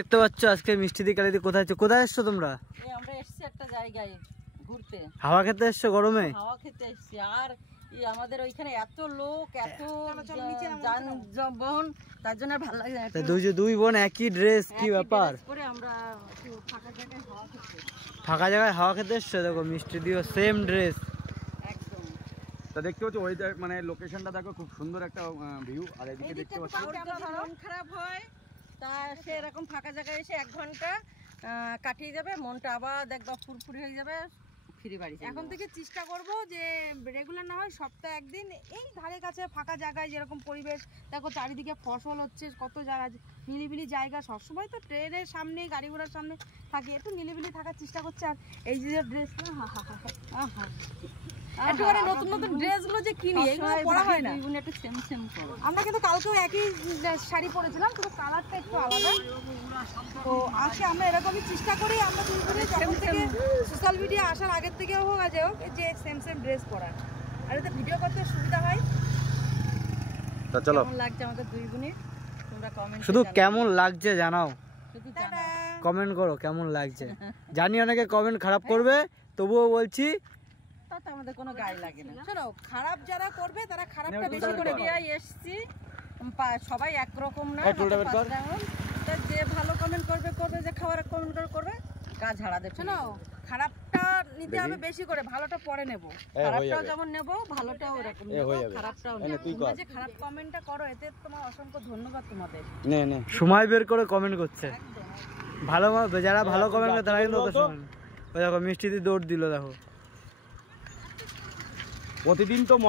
দেখতে পাচ্ছ আজকে মিষ্টি দি কালিদি কোথায় এসছো তোমরা? আমরা এসেছি একটা জায়গায় ঘুরতে, হাওয়া খেতে এসছো গরমে? হাওয়া খেতে এসেছি। আর আমাদের ওইখানে এত লোক, এত যানবাহন, তার জন্য ভালো লাগে না। দুই বোন একই ড্রেস, কি ব্যাপার? পরে আমরা ফাঁকা জায়গায় হাওয়া খেতে এসছো। দেখো মিষ্টি দিও সেম ড্রেস একদম। তা দেখতে পাচ্ছ ওই মানে লোকেশনটা দেখো, খুব সুন্দর একটা ভিউ। আর এদিকে দেখতে পাচ্ছ মন খারাপ হয় তা সে এরকম ফাঁকা জায়গায় এসে 1 ঘন্টা কাটিয়ে যাবে, মনটা আবার দেখবা ফুরফুরি হয়ে যাবে, ফিরে বাড়ি। এখন থেকে চেষ্টা করব যে রেগুলার না হয় সপ্তাহে একদিন এই ধারে কাছে ফাঁকা জায়গায়, যেরকম পরিবেশ দেখো চারিদিকে ফসল হচ্ছে, কত জায়গা নিলিবিলি জায়গা, সবসময় তো ট্রেনের সামনে গাড়ি ঘোড়ার সামনে থাকে, একটু নিলিবিলি থাকার চেষ্টা করছে। আর এই যে ড্রেস একেবারে নতুন নতুন ড্রেসগুলো যে কিনি, এগুলো পরা হয় না। একটু সেম সেম করো। আমরা কিন্তু কালকেও একই শাড়ি পরেছিলাম, কিন্তু কালারটা একটু আলাদা। তো আজকে আমরা এরকমই চেষ্টা করি, আমরা সোশ্যাল মিডিয়া আসার আগের থেকেও হোক আজ হোক, যে সেম সেম ড্রেস পরা, আর এতে ভিডিও করতে সুবিধা হয়। তা চলো, কেমন লাগছে আমাদের দুই বোনের তোমরা কমেন্ট শুধু কেমন লাগছে জানাও, শুধু কমেন্ট করো কেমন লাগছে। জানি অনেকে কমেন্ট খারাপ করবে, তবুও বলছি তাতে আমাদের কোনো গায়ে লাগে না। শোনো, খারাপ যারা করবে তারা খারাপটা বেশি করে এসছি, সবাই একরকম না। যে ভালো কমেন্ট করবে, যে খাবার কমেন্ট করবে, গা ঝাড়া দেবে। শোনো, খারাপটা নিতে হবে বেশি করে, ভালোটা পরে নেব। খারাপটাও যেমন নেব, ভালোটাও ওরকম নেব, খারাপটাও নেব। তোমরা যে খারাপ কমেন্টটা করো, এতে তোমার অসংখ্য ধন্যবাদ তোমাদের। সময় বের করে কমেন্ট করছে। ভালো যারা ভালো কমেন্ট করে তারা কিন্তু দেখো মিষ্টি দিয়ে দৌড় দিল। দেখো প্রতিদিন তো